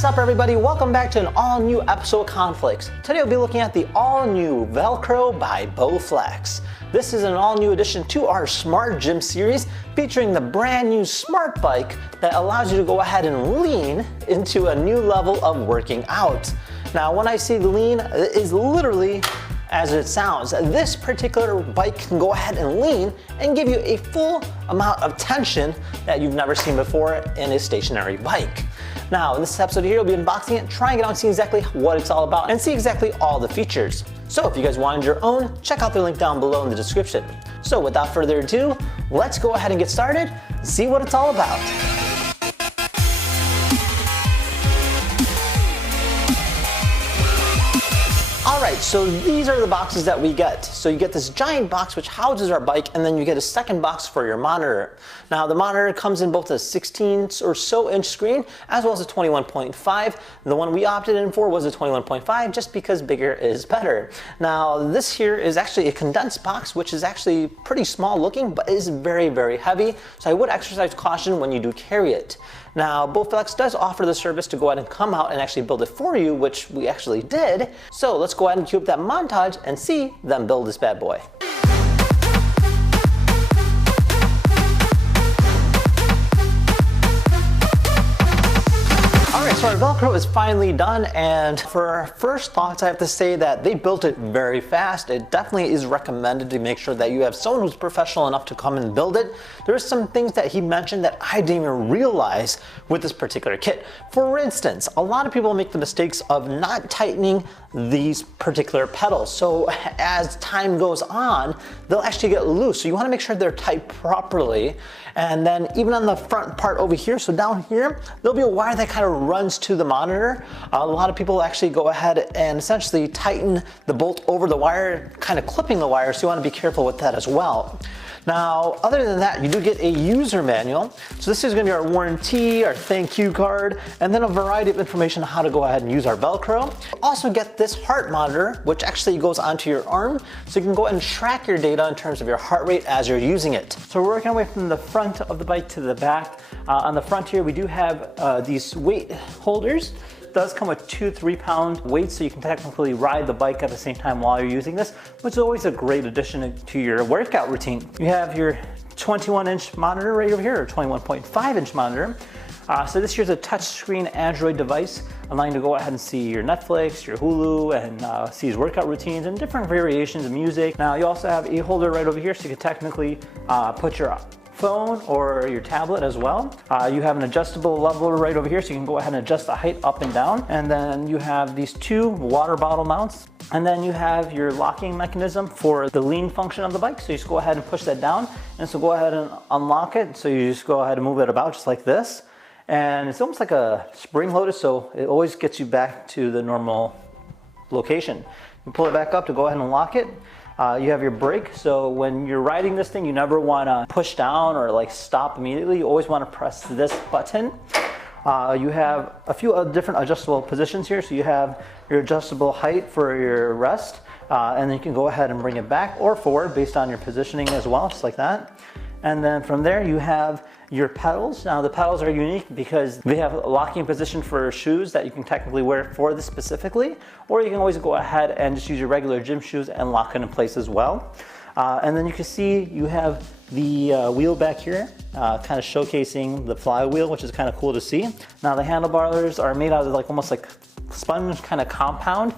What's up everybody, welcome back to an all new episode of Conflicts. Today we'll be looking at the all new VeloCore by Bowflex. This is an all new addition to our Smart Gym series featuring the brand new smart bike that allows you to go ahead and lean into a new level of working out. Now when I say lean, it is literally as it sounds. This particular bike can go ahead and lean and give you a full amount of tension that you've never seen before in a stationary bike. Now in this episode here, we'll be unboxing it, trying it out and see exactly what it's all about and see exactly all the features. So if you guys wanted your own, check out the link down below in the description. So without further ado, let's go ahead and get started and see what it's all about. Alright, so these are the boxes that we get. So you get this giant box which houses our bike, and then you get a second box for your monitor. Now the monitor comes in both a 16 or so inch screen as well as a 21.5. The one we opted in for was a 21.5 just because bigger is better. Now this here is actually a condensed box, which is actually pretty small looking but is very heavy, so I would exercise caution when you do carry it. Now Bowflex does offer the service to go ahead and come out and actually build it for you, which we actually did. So let's go ahead and cue up that montage and see them build this bad boy. So our VeloCore is finally done, and for our first thoughts I have to say that they built it very fast. It definitely is recommended to make sure that you have someone who's professional enough to come and build it. There's some things that he mentioned that I didn't even realize with this particular kit. For instance, a lot of people make the mistakes of not tightening these particular pedals. So as time goes on, they'll actually get loose. So you want to make sure they're tight properly. And then even on the front part over here, so down here, there'll be a wire that kind of runs to the monitor. A lot of people actually go ahead and essentially tighten the bolt over the wire, kind of clipping the wire, so you want to be careful with that as well. Now, other than that, you do get a user manual. So this is going to be our warranty, our thank you card, and then a variety of information on how to go ahead and use our VeloCore. Also get this heart monitor, which actually goes onto your arm, so you can go ahead and track your data in terms of your heart rate as you're using it. So we're working our way from the front of the bike to the back. On the front here, we do have these weight holders. It does come with 2 3-pound weights, so you can technically ride the bike at the same time while you're using this, which is always a great addition to your workout routine. You have your 21-inch monitor right over here, or 21.5-inch monitor. So this here's a touchscreen Android device, allowing you to go ahead and see your Netflix, your Hulu, and see his workout routines and different variations of music. Now you also have a holder right over here, so you can technically put your phone or your tablet as well. You have an adjustable leveler right over here, so you can go ahead and adjust the height up and down. And then you have these 2 water bottle mounts. And then you have your locking mechanism for the lean function of the bike. So you just go ahead and push that down. And so go ahead and unlock it. So you just go ahead and move it about just like this. And it's almost like a spring loaded, so it always gets you back to the normal location. You pull it back up to go ahead and lock it. You have your brake, so when you're riding this thing, you never want to push down or like stop immediately. You always want to press this button. You have a few different adjustable positions here. So you have your adjustable height for your rest, and then you can go ahead and bring it back or forward based on your positioning as well, just like that. And then from there you have your pedals. Now the pedals are unique because they have a locking position for shoes that you can technically wear for this specifically, or you can always go ahead and just use your regular gym shoes and lock it in place as well. And then you can see you have the wheel back here, kind of showcasing the flywheel, which is kind of cool to see. Now the handlebars are made out of like almost like sponge kind of compound,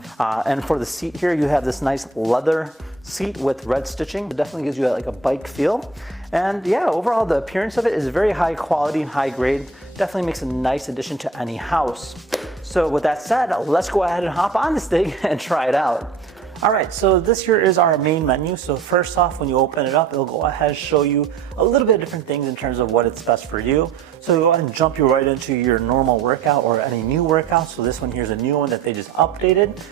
and for the seat here you have this nice leather seat with red stitching. It definitely gives you like a bike feel. And yeah, overall the appearance of it is very high quality and high grade. Definitely makes a nice addition to any house. So with that said, let's go ahead and hop on this thing and try it out. Alright, so this here is our main menu. So first off, when you open it up, it'll go ahead and show you a little bit of different things in terms of what it's best for you. So go ahead and jump you right into your normal workout or any new workout. So this one here is a new one that they just updated.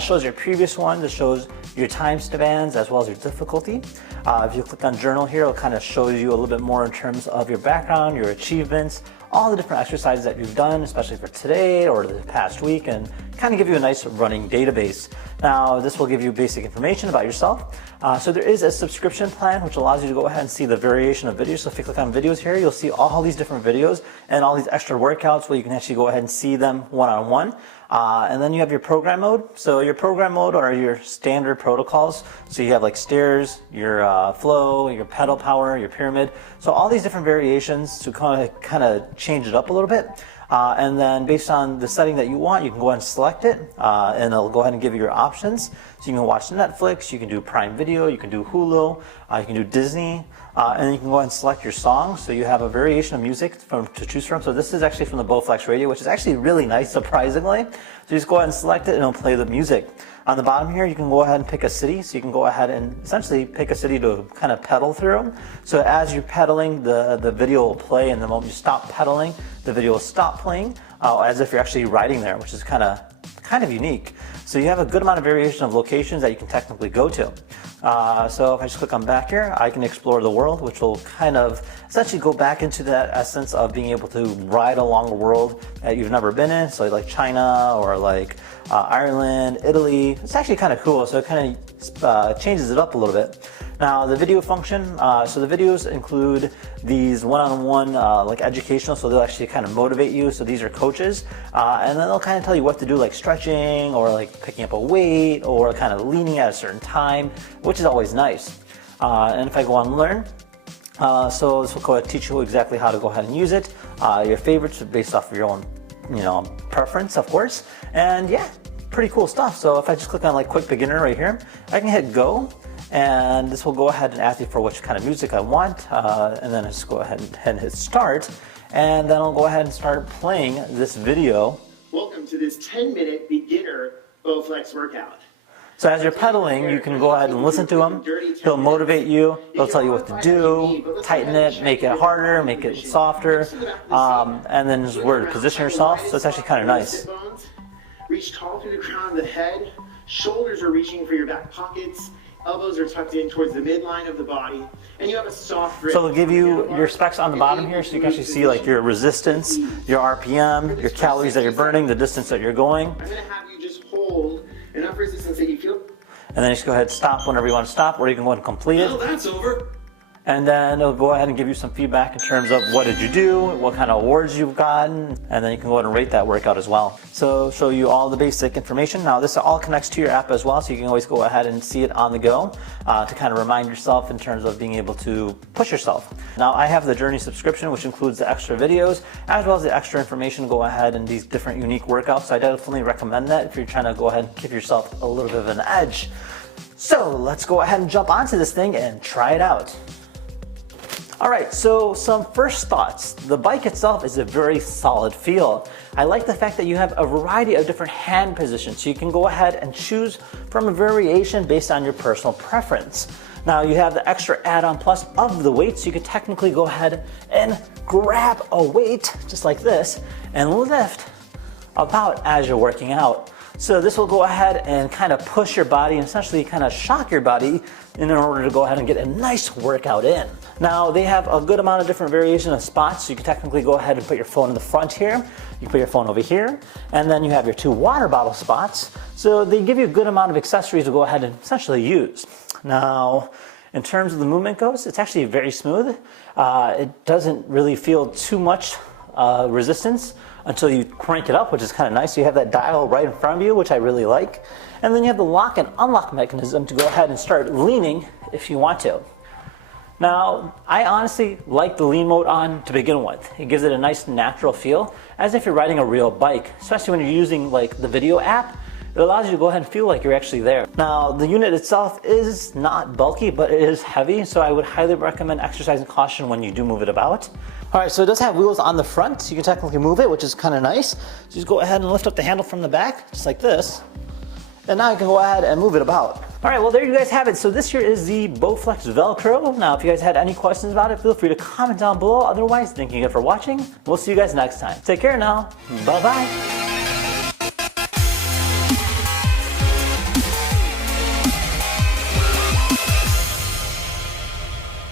Shows your previous one. This shows your time spans as well as your difficulty. If you click on journal here, it'll kind of show you a little bit more in terms of your background, your achievements, all the different exercises that you've done, especially for today or the past week, and kind of give you a nice running database. Now, this will give you basic information about yourself. So there is a subscription plan which allows you to go ahead and see the variation of videos. So if you click on videos here, you'll see all these different videos and all these extra workouts where you can actually go ahead and see them one-on-one. And then you have your program mode. So your program mode are your standard protocols. So you have like stairs, your flow, your pedal power, your pyramid. So all these different variations to kind of change it up a little bit. And then based on the setting that you want, you can go ahead and select it, and it'll go ahead and give you your options. So you can watch Netflix, you can do Prime Video, you can do Hulu, you can do Disney, and you can go ahead and select your songs. So you have a variation of music to choose from. So this is actually from the Bowflex radio, which is actually really nice, surprisingly. So you just go ahead and select it and it'll play the music. On the bottom here, you can go ahead and pick a city. So you can go ahead and essentially pick a city to kind of pedal through. So as you're pedaling, the video will play, and the moment you stop pedaling, the video will stop playing, as if you're actually riding there, which is kind of unique. So you have a good amount of variation of locations that you can technically go to. So if I just click on back here, I can explore the world, which will kind of essentially go back into that essence of being able to ride along a world that you've never been in. So like China or like Ireland, Italy. It's actually kind of cool. So it kind of changes it up a little bit. Now the video function, so the videos include these one-on-one like educational, so they'll actually kind of motivate you. So these are coaches, and then they'll kind of tell you what to do, like stretching or like picking up a weight or kind of leaning at a certain time, which is always nice. And if I go on learn, so this will go ahead and teach you exactly how to go ahead and use it. Your favorites are based off of your own, preference, of course. And yeah, pretty cool stuff. So if I just click on like quick beginner right here, I can hit go. And this will go ahead and ask me for which kind of music I want, and then I just go ahead and hit start, and then I'll go ahead and start playing this video. Welcome to this 10-minute beginner Bowflex workout. So as you're pedaling, you can go ahead and listen to him. He'll motivate you. He'll tell you what to do, tighten it, make it harder, make it softer, and then just where to position yourself. So it's actually kind of nice. Reach tall through the crown of the head. Shoulders are reaching for your back pockets. Elbows are tucked in towards the midline of the body, and you have a soft grip. So it'll give you your specs on the bottom here, so you can actually see like your resistance, your RPM, your calories that you're burning, the distance that you're going. I'm going to have you just hold enough resistance that you feel. And then you just go ahead and stop whenever you want to stop, or you can go ahead and complete it. Well, that's over. And then it'll go ahead and give you some feedback in terms of what did you do, what kind of awards you've gotten, and then you can go ahead and rate that workout as well. So show you all the basic information. Now this all connects to your app as well, so you can always go ahead and see it on the go to kind of remind yourself in terms of being able to push yourself. Now I have the Journey subscription, which includes the extra videos as well as the extra information to go ahead and these different unique workouts. So I definitely recommend that if you're trying to go ahead and give yourself a little bit of an edge. So let's go ahead and jump onto this thing and try it out. All right, so some first thoughts. The bike itself is a very solid feel. I like the fact that you have a variety of different hand positions, so you can go ahead and choose from a variation based on your personal preference. Now you have the extra add-on plus of the weight, so you can technically go ahead and grab a weight just like this and lift about as you're working out. So this will go ahead and kind of push your body and essentially kind of shock your body in order to go ahead and get a nice workout in. Now they have a good amount of different variation of spots, so you can technically go ahead and put your phone in the front here, you can put your phone over here, and then you have your 2 water bottle spots. So they give you a good amount of accessories to go ahead and essentially use. Now, in terms of the movement goes, it's actually very smooth. It doesn't really feel too much resistance until you crank it up, which is kind of nice. So you have that dial right in front of you, which I really like. And then you have the lock and unlock mechanism to go ahead and start leaning if you want to. Now, I honestly like the lean mode on to begin with. It gives it a nice natural feel, as if you're riding a real bike, especially when you're using like the video app. It allows you to go ahead and feel like you're actually there. Now, the unit itself is not bulky, but it is heavy, so I would highly recommend exercising caution when you do move it about. All right, so it does have wheels on the front, so you can technically move it, which is kind of nice. So just go ahead and lift up the handle from the back, just like this. And now you can go ahead and move it about. All right, well, there you guys have it. So this here is the Bowflex VeloCore. Now, if you guys had any questions about it, feel free to comment down below. Otherwise, thank you again for watching. We'll see you guys next time. Take care now. Bye-bye.